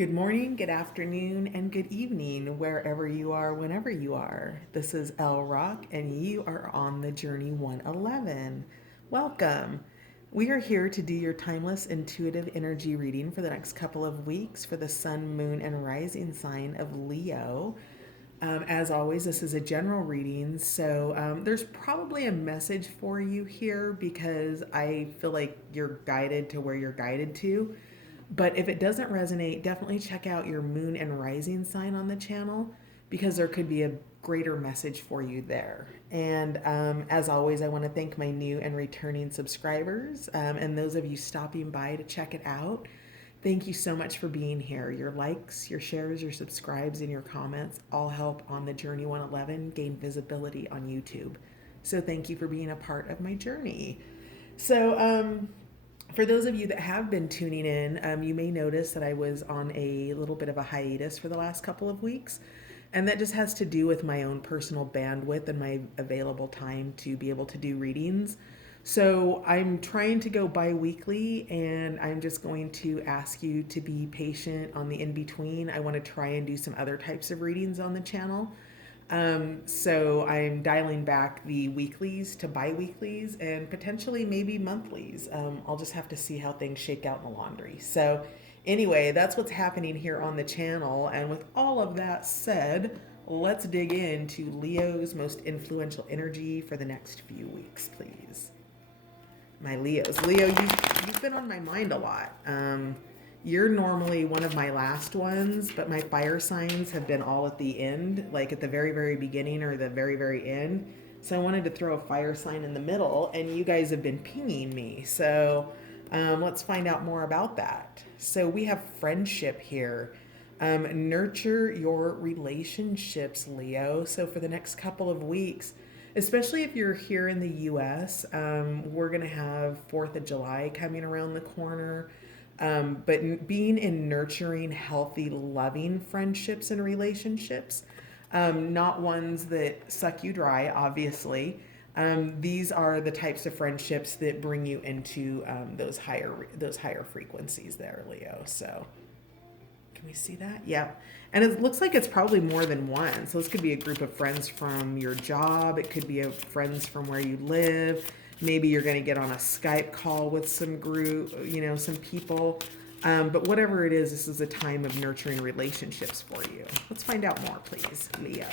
Good morning, good afternoon, and good evening, wherever you are, whenever you are. This is El Rock, and you are on the Journey 111. Welcome. We are here to do your timeless intuitive energy reading for the next couple of weeks for the sun, moon, and rising sign of Leo. As always, this is a general reading, so there's probably a message for you here because I feel like you're guided to where you're guided to. But if it doesn't resonate, definitely check out your moon and rising sign on the channel because there could be a greater message for you there. And as always, I want to thank my new and returning subscribers and those of you stopping by to check it out. Thank you so much for being here. Your likes, your shares, your subscribes, and your comments all help on the Journey 111 gain visibility on YouTube. So thank you for being a part of my journey. So, for those of you that have been tuning in, you may notice that I was on a little bit of a hiatus for the last couple of weeks. And that just has to do with my own personal bandwidth and my available time to be able to do readings. So I'm trying to go bi weekly, and I'm just going to ask you to be patient on the in between. I want to try and do some other types of readings on the channel. So I'm dialing back the weeklies to bi-weeklies and potentially maybe monthlies. I'll just have to see how things shake out in the laundry. So anyway, that's what's happening here on the channel. And with all of that said, let's dig into Leo's most influential energy for the next few weeks, please. My Leos. Leo, you've been on my mind a lot. You're normally one of my last ones, but my fire signs have been all at the end, like at the very, very beginning or the very, very end. So I wanted to throw a fire sign in the middle, and you guys have been pinging me. So let's find out more about that. So we have friendship here. Nurture your relationships, Leo. So for the next couple of weeks, especially if you're here in the US, we're going to have 4th of July coming around the corner. But being in nurturing, healthy, loving friendships and relationships, not ones that suck you dry, obviously. These are the types of friendships that bring you into those higher frequencies there, Leo. So can we see that? Yeah. And it looks like it's probably more than one. So this could be a group of friends from your job. It could be friends from where you live. Maybe you're going to get on a Skype call with some group, some people. But whatever it is, this is a time of nurturing relationships for you. Let's find out more, please, Leo.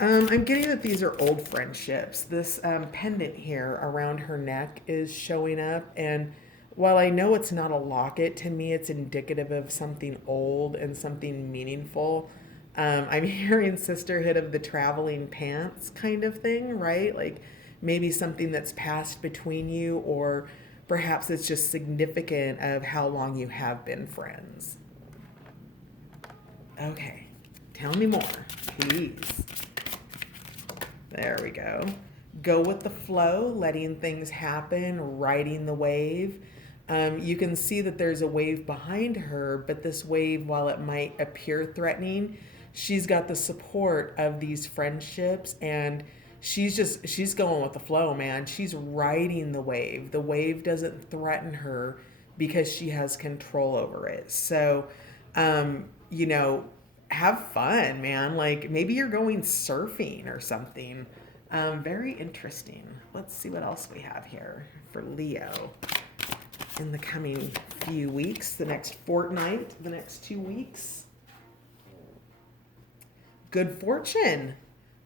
I'm getting that these are old friendships. This pendant here around her neck is showing up. And while I know it's not a locket, to me it's indicative of something old and something meaningful. I'm hearing sisterhood of the traveling pants kind of thing, right? Like maybe something that's passed between you, or perhaps it's just significant of how long you have been friends. Okay, tell me more, please. There we go. Go with the flow, letting things happen, riding the wave. You can see that there's a wave behind her, but this wave, while it might appear threatening, she's got the support of these friendships, and she's going with the flow, man. She's riding the wave. The wave doesn't threaten her because she has control over it. So, um, you know, have fun, man. Like maybe you're going surfing or something. Very interesting. Let's see what else we have here for Leo in the coming few weeks, the next fortnight, the next 2 weeks. Good fortune.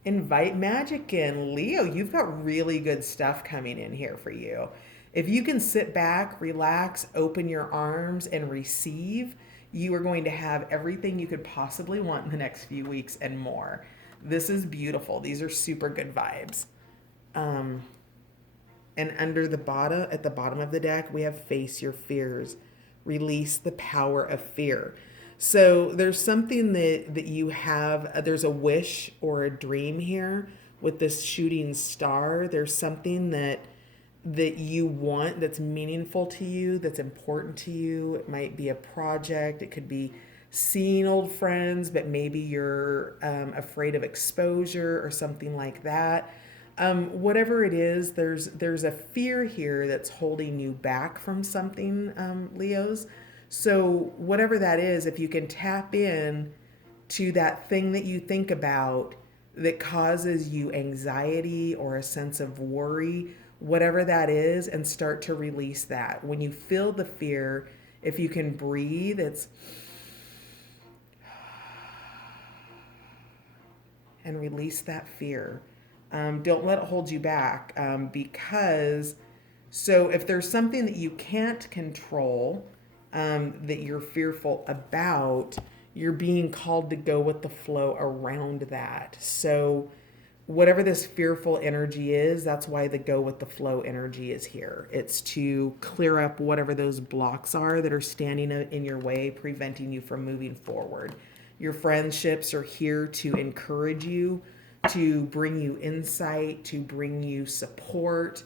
Invite magic in. Leo, you've got really good stuff coming in here for you. If you can sit back, relax, open your arms, and receive, you are going to have everything you could possibly want in the next few weeks and more. This is beautiful. These are super good vibes. Um, and under the bottom, at the bottom of the deck, we have face your fears, release the power of fear. So there's something that you have, there's a wish or a dream here with this shooting star. There's something that you that's meaningful to you, that's important to you. It might be a project, it could be seeing old friends, but maybe you're afraid of exposure or something like that. Whatever it is, there's a fear here that's holding you back from something, Leos. So whatever that is, if you can tap in to that thing that you think about that causes you anxiety or a sense of worry, whatever that is, and start to release that. When you feel the fear, if you can breathe, it's and release that fear. Don't let it hold you back, because so if there's something that you can't control, that you're fearful about, you're being called to go with the flow around that. So whatever this fearful energy is, that's why the go with the flow energy is here. It's to clear up whatever those blocks are that are standing in your way, preventing you from moving forward. Your friendships are here to encourage you, to bring you insight, to bring you support,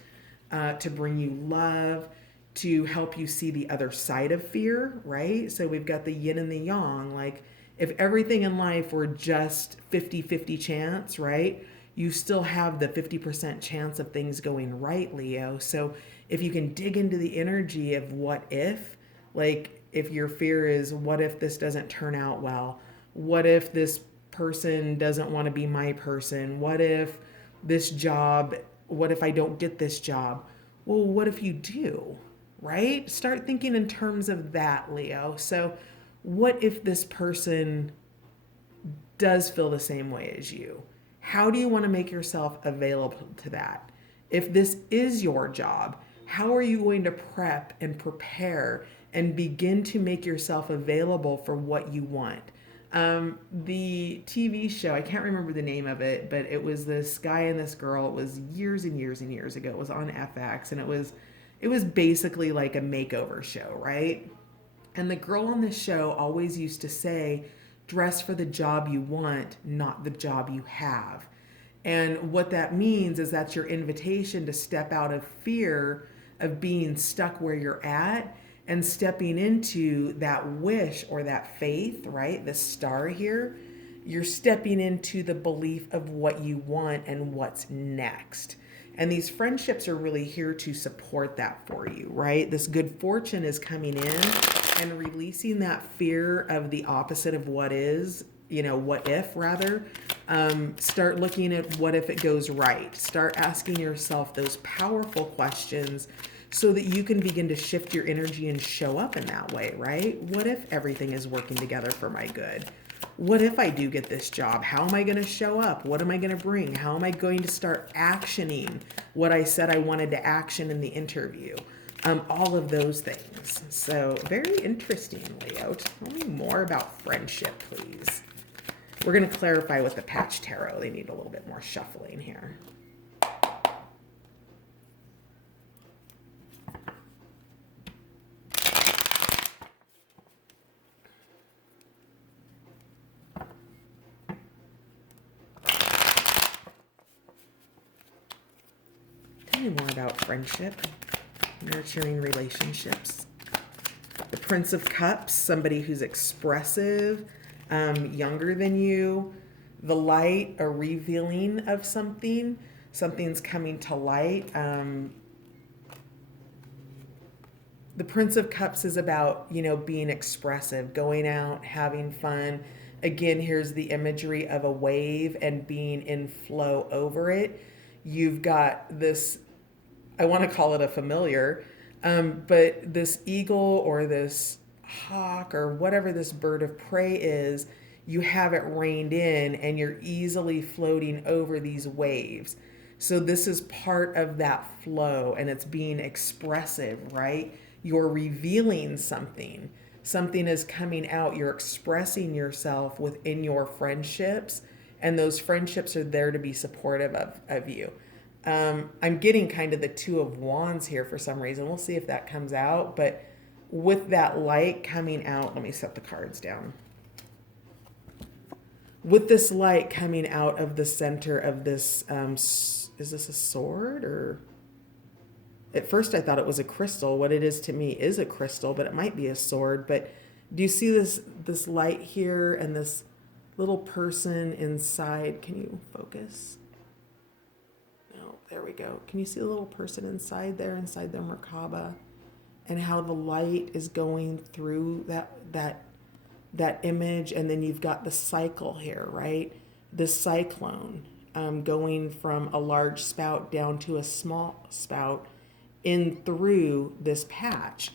to bring you love, to help you see the other side of fear, right? So we've got the yin and the yang. Like, if everything in life were just 50-50 chance, right? You still have the 50% chance of things going right, Leo. So if you can dig into the energy of what if, like if your fear is, what if this doesn't turn out well? What if this person doesn't want to be my person? What if this job, what if I don't get this job? Well, what if you do, right? Start thinking in terms of that, Leo. So, what if this person does feel the same way as you? How do you want to make yourself available to that? If this is your job, how are you going to prep and prepare and begin to make yourself available for what you want? The TV show, I can't remember the name of it, but it was this guy and this girl. It was years and years and years ago. It was on FX, and it was basically like a makeover show, right? And the girl on the show always used to say, dress for the job you want, not the job you have. And what that means is that's your invitation to step out of fear of being stuck where you're at and stepping into that wish or that faith, right? The star here. You're stepping into the belief of what you want and what's next. And these friendships are really here to support that for you, right? This good fortune is coming in and releasing that fear of the opposite of what is, what if rather. Start looking at what if it goes right. Start asking yourself those powerful questions so that you can begin to shift your energy and show up in that way, right? What if everything is working together for my good? What if I do get this job? How am I going to show up? What am I going to bring? How am I going to start actioning what I said I wanted to action in the interview? All of those things. So very interesting, Leo. Tell me more about friendship, please. We're going to clarify with the Patch Tarot. They need a little bit more shuffling here. Tell me more about friendship, nurturing relationships. The Prince of Cups, somebody who's expressive, younger than you. The Light, a revealing of something. Something's coming to light. The Prince of Cups is about, being expressive, going out, having fun. Again, here's the imagery of a wave and being in flow over it. You've got this, I want to call it a familiar, but this eagle or this hawk or whatever this bird of prey is, you have it reined in and you're easily floating over these waves. So this is part of that flow and it's being expressive, right? You're revealing something. Something is coming out. You're expressing yourself within your friendships, and those friendships are there to be supportive of you. I'm getting kind of the Two of Wands here for some reason. We'll see if that comes out. But with that light coming out, let me set the cards down. With this light coming out of the center of this, is this a sword or? At first I thought it was a crystal. What it is to me is a crystal, but it might be a sword. But Do you see this light here and this little person inside? Can you focus? No, there we go. Can you see the little person inside there, inside the Merkaba, and how the light is going through that image, and then you've got the cycle here, right? The cyclone going from a large spout down to a small spout in through this patch.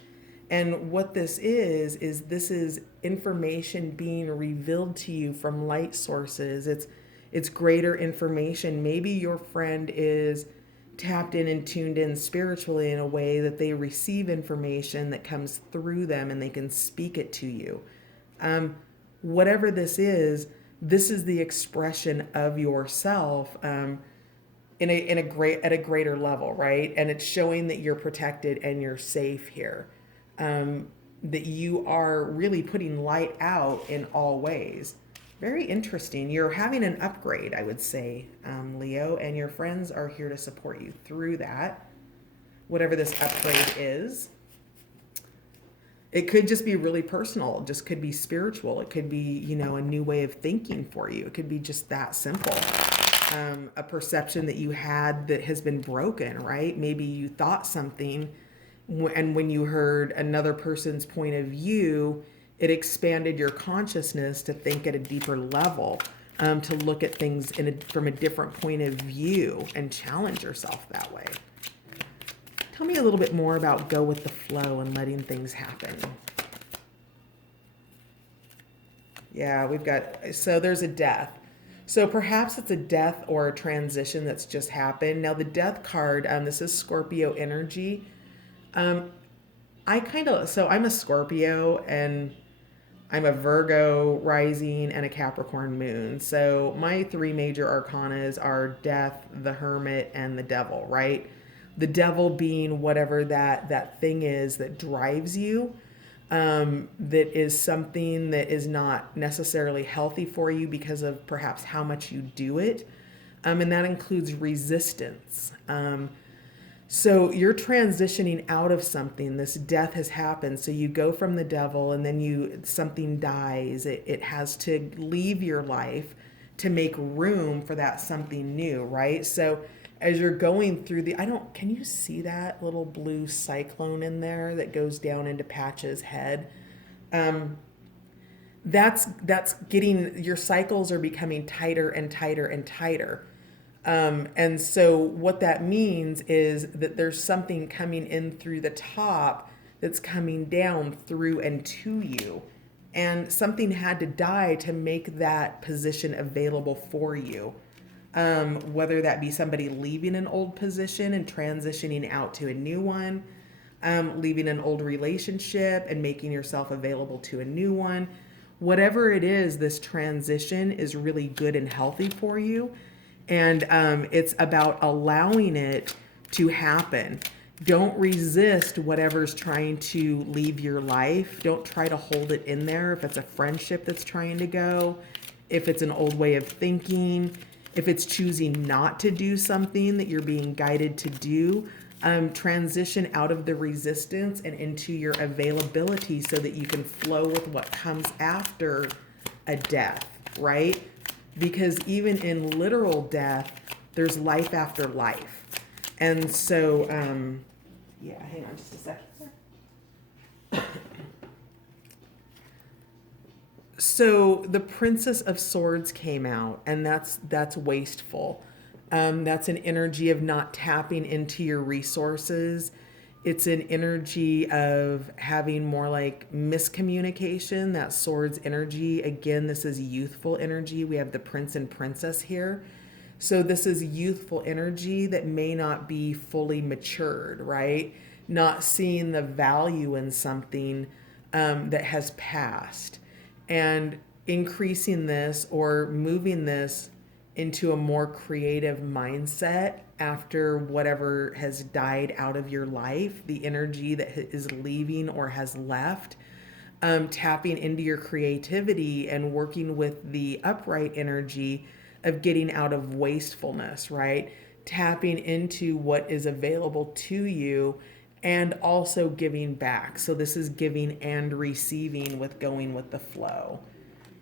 And what this is this is information being revealed to you from light sources. It's greater information. Maybe your friend is tapped in and tuned in spiritually in a way that they receive information that comes through them and they can speak it to you. Whatever this is the expression of yourself in a greater level, right? And it's showing that you're protected and you're safe here. That you are really putting light out in all ways. Very interesting. You're having an upgrade, I would say, Leo, and your friends are here to support you through that, whatever this upgrade is. It could just be really personal. It just could be spiritual. It could be, a new way of thinking for you. It could be just that simple. A perception that you had that has been broken, right? Maybe you thought something, and when you heard another person's point of view, it expanded your consciousness to think at a deeper level, to look at things from a different point of view and challenge yourself that way. Tell me a little bit more about go with the flow and letting things happen. Yeah, so there's a death. So perhaps it's a death or a transition that's just happened. Now the death card, this is Scorpio energy. I'm a Scorpio and I'm a Virgo rising and a Capricorn moon. So my three major arcanas are death, the hermit, and the devil, right? The devil being whatever that thing is that drives you, that is something that is not necessarily healthy for you because of perhaps how much you do it. And that includes resistance. So you're transitioning out of something. This death has happened. So you go from the devil and then something dies. It has to leave your life to make room for that something new, right? So as you're going through can you see that little blue cyclone in there that goes down into Patch's head? That's getting, your cycles are becoming tighter and tighter and tighter. And so what that means is that there's something coming in through the top that's coming down through and to you. And something had to die to make that position available for you. Whether that be somebody leaving an old position and transitioning out to a new one, leaving an old relationship and making yourself available to a new one. Whatever it is, this transition is really good and healthy for you. And it's about allowing it to happen. Don't resist whatever's trying to leave your life. Don't try to hold it in there. If it's a friendship that's trying to go, if it's an old way of thinking, if it's choosing not to do something that you're being guided to do, transition out of the resistance and into your availability so that you can flow with what comes after a death, right? Because even in literal death, there's life after life. And so, hang on just a second. So the Princess of Swords came out, and that's wasteful. That's an energy of not tapping into your resources. It's an energy of having more like miscommunication, that swords energy. Again, this is youthful energy. We have the prince and princess here. So this is youthful energy that may not be fully matured, right? Not seeing the value in something that has passed. And increasing this or moving this into a more creative mindset after whatever has died out of your life, the energy that is leaving or has left, tapping into your creativity and working with the upright energy of getting out of wastefulness, right? Tapping into what is available to you and also giving back. So this is giving and receiving with going with the flow.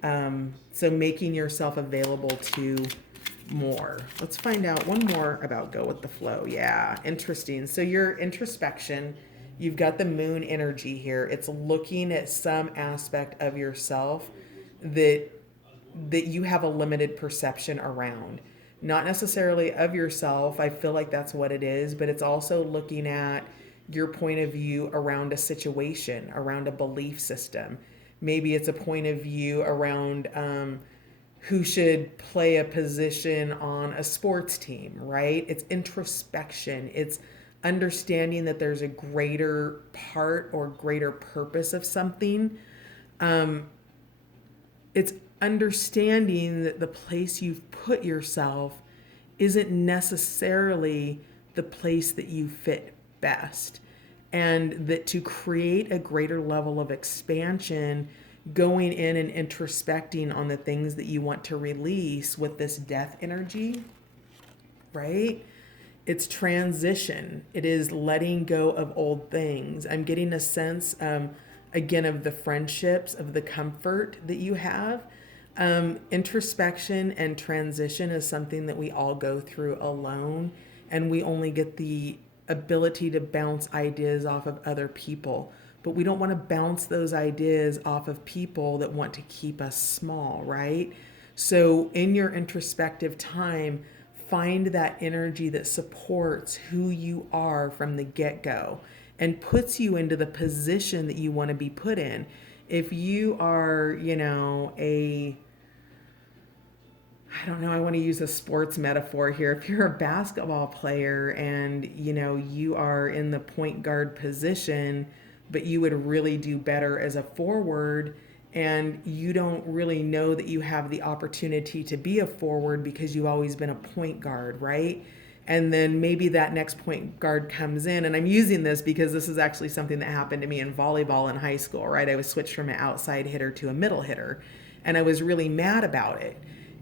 So making yourself available to more. Let's find out one more about go with the flow. Yeah, interesting. So your introspection, you've got the moon energy here. It's looking at some aspect of yourself that you have a limited perception around. Not necessarily of yourself. I feel like that's what it is, but it's also looking at your point of view around a situation, around a belief system. Maybe it's a point of view around who should play a position on a sports team, right? It's introspection. It's understanding that there's a greater part or greater purpose of something. It's understanding that the place you've put yourself isn't necessarily the place that you fit best. And that to create a greater level of expansion, going in and introspecting on the things that you want to release with this death energy, right? It's transition. It is letting go of old things. I'm getting a sense, again, of the friendships, of the comfort that you have. Introspection and transition is something that we all go through alone, and we only get the ability to bounce ideas off of other people. But we don't want to bounce those ideas off of people that want to keep us small, right? So in your introspective time, find that energy that supports who you are from the get-go and puts you into the position that you want to be put in. If you are, I don't know, I want to use a sports metaphor here. If you're a basketball player and, you are in the point guard position, but you would really do better as a forward, and you don't really know that you have the opportunity to be a forward because you've always been a point guard, right? And then maybe that next point guard comes in, and I'm using this because this is actually something that happened to me in volleyball in high school, right? I was switched from an outside hitter to a middle hitter, and I was really mad about it.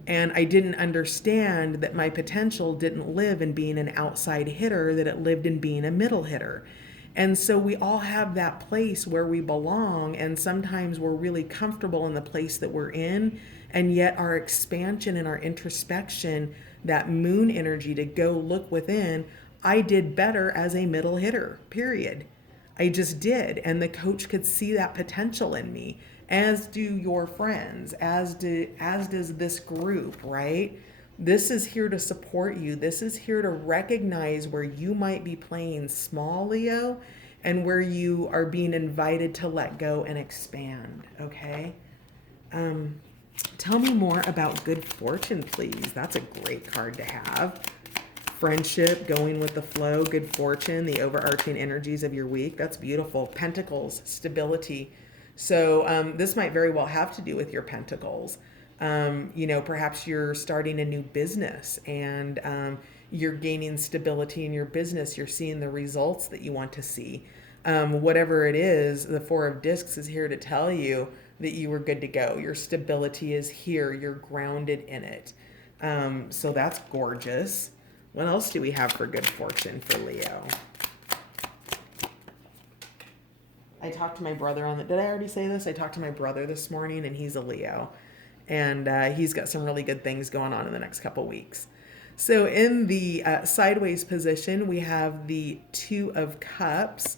And I didn't understand that my potential didn't live in being an outside hitter, that it lived in being a middle hitter. And so we all have that place where we belong, and sometimes we're really comfortable in the place that we're in, and yet our expansion and our introspection, that moon energy to go look within, I did better as a middle hitter, period. I just did. And the coach could see that potential in me, as do your friends, as does this group, right? This is here to support you. This is here to recognize where you might be playing small, Leo, and where you are being invited to let go and expand, okay? Tell me more about good fortune, please. That's a great card to have. Friendship, going with the flow, good fortune, the overarching energies of your week. That's beautiful. Pentacles, stability. So this might very well have to do with your pentacles. Perhaps you're starting a new business and you're gaining stability in your business. You're seeing the results that you want to see. Whatever it is, the Four of Discs is here to tell you that you were good to go. Your stability is here. You're grounded in it. So that's gorgeous. What else do we have for good fortune for Leo? I talked to my brother did I already say this? I talked to my brother this morning, and he's a Leo. And he's got some really good things going on in the next couple weeks. So in the sideways position, we have the Two of Cups,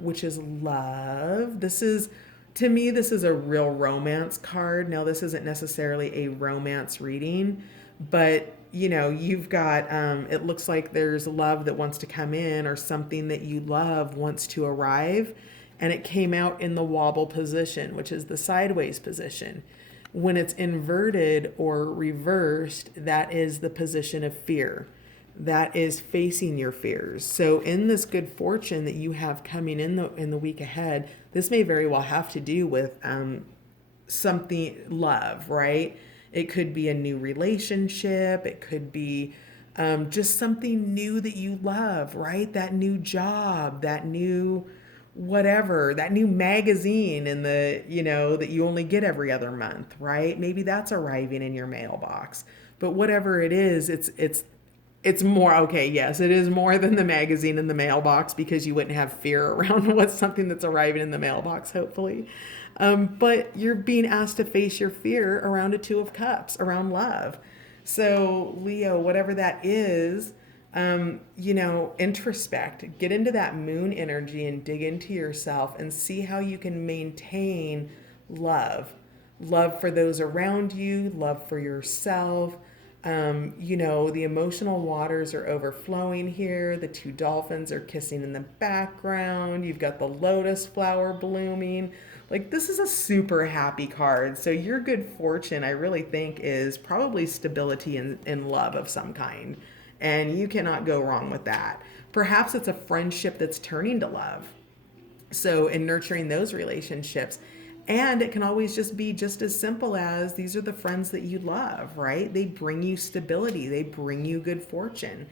which is love. To me, this is a real romance card. Now, this isn't necessarily a romance reading, but you've got, it looks like there's love that wants to come in, or something that you love wants to arrive. And it came out in the wobble position, which is the sideways position. When it's inverted or reversed, that is the position of fear. That is facing your fears. So in this good fortune that you have coming in the week ahead, this may very well have to do with something love, right? It could be a new relationship. It could be just something new that you love, right? That new job, that new whatever, that new magazine in that you only get every other month, right? Maybe that's arriving in your mailbox. But whatever it is, it's It's more okay. Yes, it is more than the magazine in the mailbox because you wouldn't have fear around what's something that's arriving in the mailbox, hopefully. But you're being asked to face your fear around a Two of Cups, around love. So, Leo, whatever that is, introspect, get into that moon energy and dig into yourself and see how you can maintain love. Love for those around you, love for yourself. The emotional waters are overflowing here. The two dolphins are kissing in the background. You've got the lotus flower blooming. Like, this is a super happy card. So, your good fortune, I really think, is probably stability in love of some kind. And you cannot go wrong with that. Perhaps it's a friendship that's turning to love. So, in nurturing those relationships, and it can always just be just as simple as these are the friends that you love, right? They bring you stability, they bring you good fortune.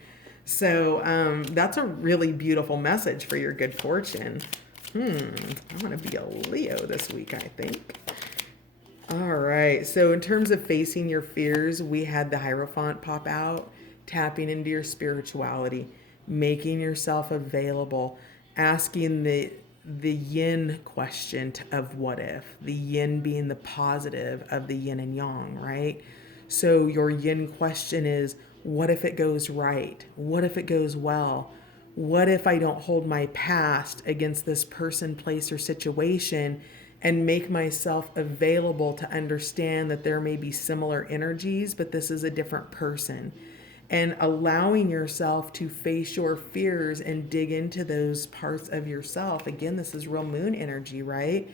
So, that's a really beautiful message for your good fortune. I want to be a Leo this week, I think. All right. So, in terms of facing your fears, we had the Hierophant pop out, tapping into your spirituality, making yourself available, asking the yin question of what if, the yin being the positive of the yin and yang, right? So, your yin question is, what if it goes right? What if it goes well? What if I don't hold my past against this person, place, or situation and make myself available to understand that there may be similar energies, but this is a different person? And allowing yourself to face your fears and dig into those parts of yourself. Again, this is real moon energy, right?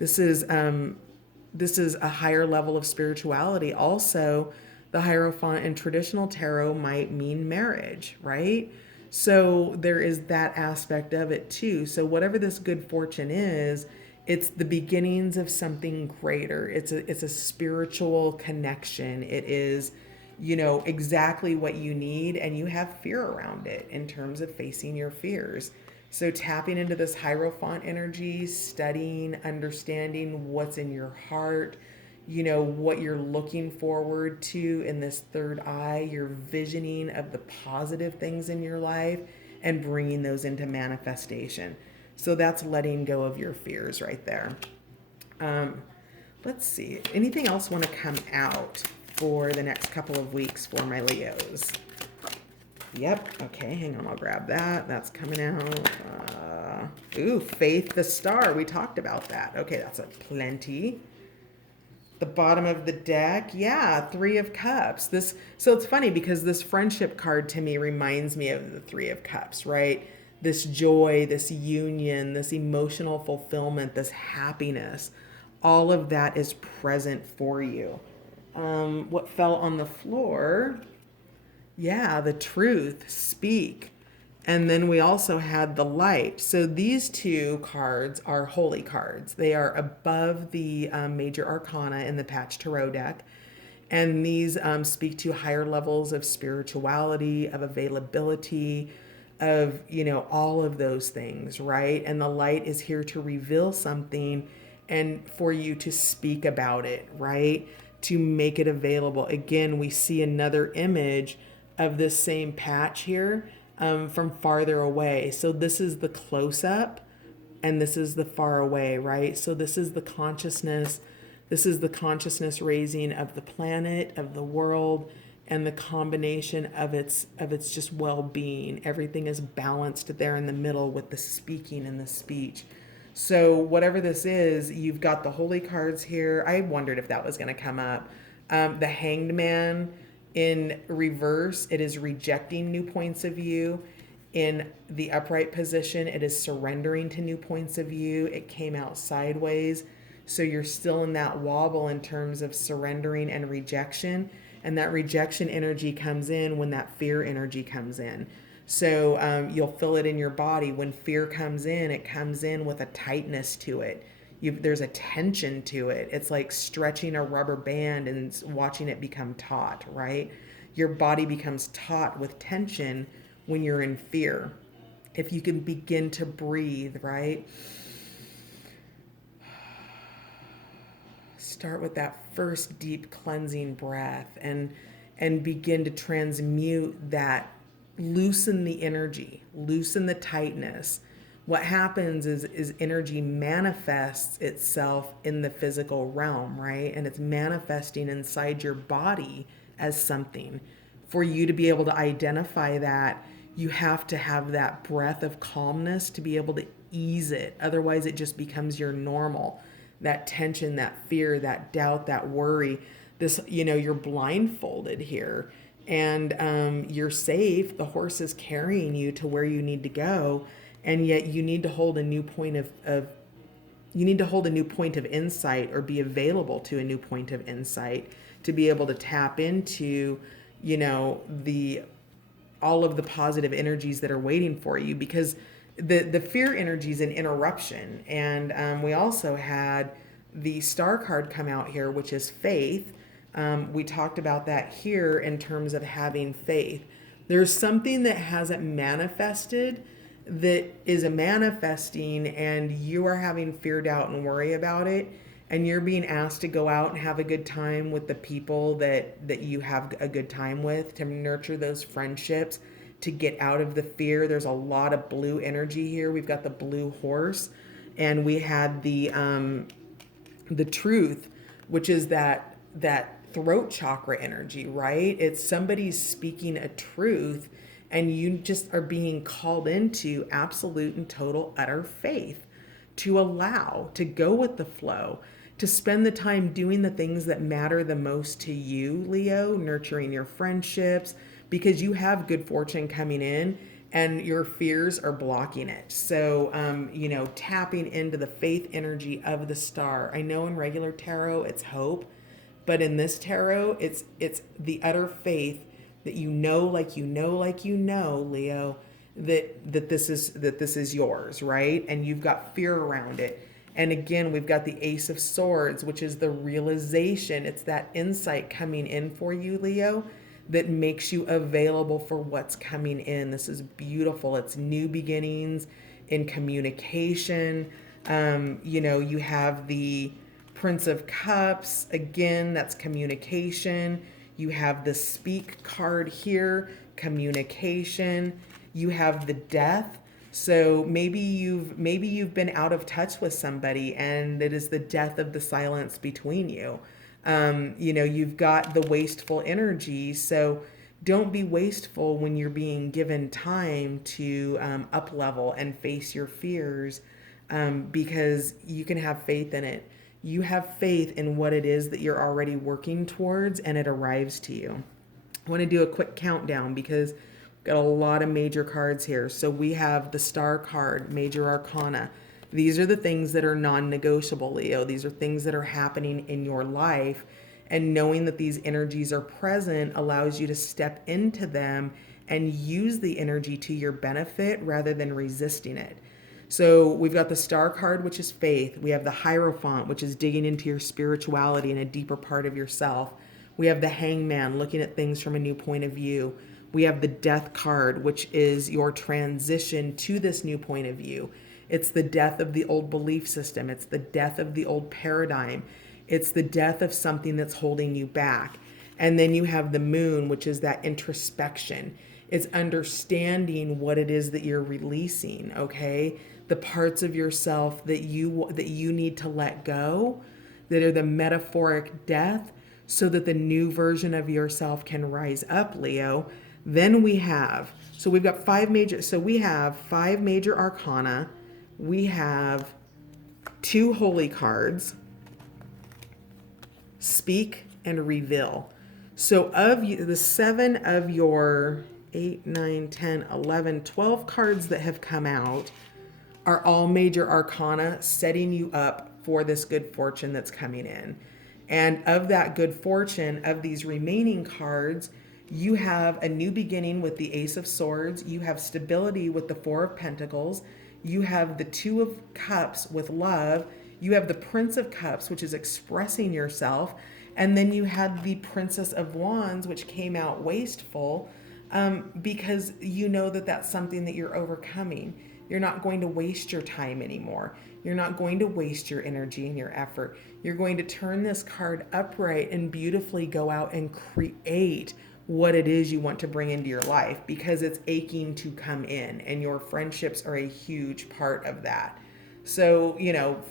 This is a higher level of spirituality. Also, the Hierophant in traditional tarot might mean marriage, right? So there is that aspect of it too. So whatever this good fortune is, it's the beginnings of something greater. It's a spiritual connection. It is, exactly what you need, and you have fear around it in terms of facing your fears. So tapping into this Hierophant energy, studying, understanding what's in your heart, what you're looking forward to in this third eye, your visioning of the positive things in your life and bringing those into manifestation. So that's letting go of your fears right there. Um, let's see. Anything else want to come out for the next couple of weeks for my Leos? Yep. Okay, hang on. I'll grab that. That's coming out. Faith the Star. We talked about that. Okay, that's a plenty. The bottom of the deck, yeah, Three of Cups. So it's funny because this friendship card to me reminds me of the Three of Cups, right? This joy, this union, this emotional fulfillment, this happiness, all of that is present for you. What fell on the floor? Yeah, the truth, speak. And then we also had the light. So these two cards are holy cards. They are above the major arcana in the Patch Tarot deck. And these speak to higher levels of spirituality, of availability, of, all of those things, right? And the light is here to reveal something and for you to speak about it, right? To make it available. Again, we see another image of this same patch here from farther away. So this is the close up and this is the far away, right? So this is the consciousness. This is the consciousness raising of the planet, of the world, and the combination of its just well-being. Everything is balanced there in the middle with the speaking and the speech. So whatever this is, you've got the holy cards here. I wondered if that was going to come up. The Hanged Man in reverse, it is rejecting new points of view. In the upright position, it is surrendering to new points of view. It came out sideways. So you're still in that wobble in terms of surrendering and rejection. And that rejection energy comes in when that fear energy comes in. So you'll feel it in your body. When fear comes in, it comes in with a tightness to it. There's a tension to it. It's like stretching a rubber band and watching it become taut, right? Your body becomes taut with tension when you're in fear. If you can begin to breathe, right? Start with that first deep cleansing breath and begin to transmute that loosen the energy, loosen the tightness. What happens is energy manifests itself in the physical realm, right? And it's manifesting inside your body as something. For you to be able to identify that, you have to have that breath of calmness to be able to ease it. Otherwise, it just becomes your normal. That tension, that fear, that doubt, that worry. This, you're blindfolded here, and you're safe. The horse is carrying you to where you need to go, and yet you need to hold a new point of you need to hold a new point of insight, or be available to a new point of insight, to be able to tap into, the all of the positive energies that are waiting for you, because the fear energy is an interruption. And we also had the star card come out here, which is faith. We talked about that here in terms of having faith. There's something that hasn't manifested that is a manifesting, and you are having fear, doubt, and worry about it. And you're being asked to go out and have a good time with the people that you have a good time with, to nurture those friendships, to get out of the fear. There's a lot of blue energy here. We've got the blue horse, and we had the truth, which is that throat chakra energy, right? It's somebody's speaking a truth, and you just are being called into absolute and total utter faith, to allow, to go with the flow, to spend the time doing the things that matter the most to you, Leo, nurturing your friendships, because you have good fortune coming in and your fears are blocking it. So, tapping into the faith energy of the star. I know in regular tarot it's hope, but in this tarot, it's the utter faith that Leo, that this is yours, right? And you've got fear around it. And again, we've got the Ace of Swords, which is the realization. It's that insight coming in for you, Leo, that makes you available for what's coming in. This is beautiful. It's new beginnings in communication. You have the Prince of Cups. Again, that's communication. You have the Speak card here, communication. You have the Death. So maybe you've been out of touch with somebody, and it is the death of the silence between you. You've got the wasteful energy. So don't be wasteful when you're being given time to up level and face your fears, because you can have faith in it. You have faith in what it is that you're already working towards, and it arrives to you. I want to do a quick countdown because we've got a lot of major cards here. So we have the Star card, Major Arcana. These are the things that are non-negotiable, Leo. These are things that are happening in your life. And knowing that these energies are present allows you to step into them and use the energy to your benefit rather than resisting it. So we've got the Star card, which is faith. We have the Hierophant, which is digging into your spirituality and a deeper part of yourself. We have the Hangman, looking at things from a new point of view. We have the Death card, which is your transition to this new point of view. It's the death of the old belief system. It's the death of the old paradigm. It's the death of something that's holding you back. And then you have the Moon, which is that introspection. It's understanding what it is that you're releasing, okay? The parts of yourself that you need to let go, that are the metaphoric death, so that the new version of yourself can rise up, Leo. Then we have five major arcana. We have 2 holy cards, Speak and Reveal. So of you, the 7 of your 8, 9, 10, 11, 12 cards that have come out are all major arcana, setting you up for this good fortune that's coming in. And of that good fortune, of these remaining cards, you have a new beginning with the Ace of Swords. You have stability with the 4 of Pentacles. You have the 2 of Cups with love. You have the Prince of Cups, which is expressing yourself. And then you had the Princess of Wands, which came out wasteful, because you know that that's something that you're overcoming. You're not going to waste your time anymore. You're not going to waste your energy and your effort. You're going to turn this card upright and beautifully go out and create what it is you want to bring into your life, because it's aching to come in, and your friendships are a huge part of that. So,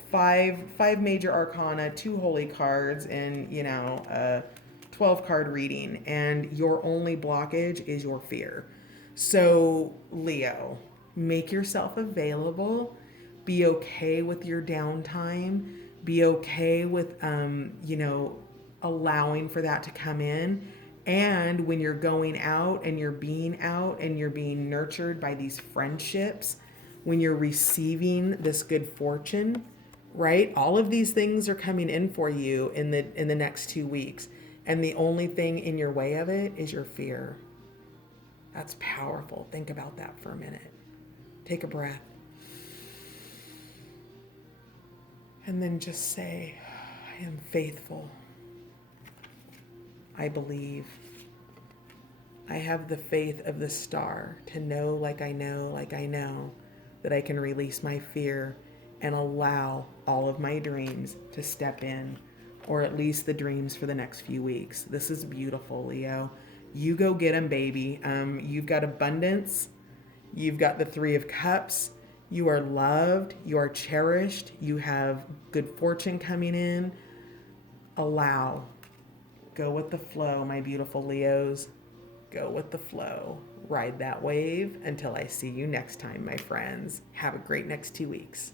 five major arcana, two holy cards, and, a 12 card reading, and your only blockage is your fear. So, Leo, make yourself available. Be okay with your downtime. Be okay with, allowing for that to come in. And when you're going out and you're being out and you're being nurtured by these friendships, when you're receiving this good fortune, right? All of these things are coming in for you in the next 2 weeks. And the only thing in your way of it is your fear. That's powerful. Think about that for a minute. Take a breath. And then just say, I am faithful. I believe. I have the faith of the star to know, like I know, that I can release my fear and allow all of my dreams to step in, or at least the dreams for the next few weeks. This is beautiful, Leo. You go get them, baby. You've got abundance. You've got the Three of Cups. You are loved. You are cherished. You have good fortune coming in. Allow. Go with the flow, my beautiful Leos. Go with the flow. Ride that wave until I see you next time, my friends. Have a great next 2 weeks.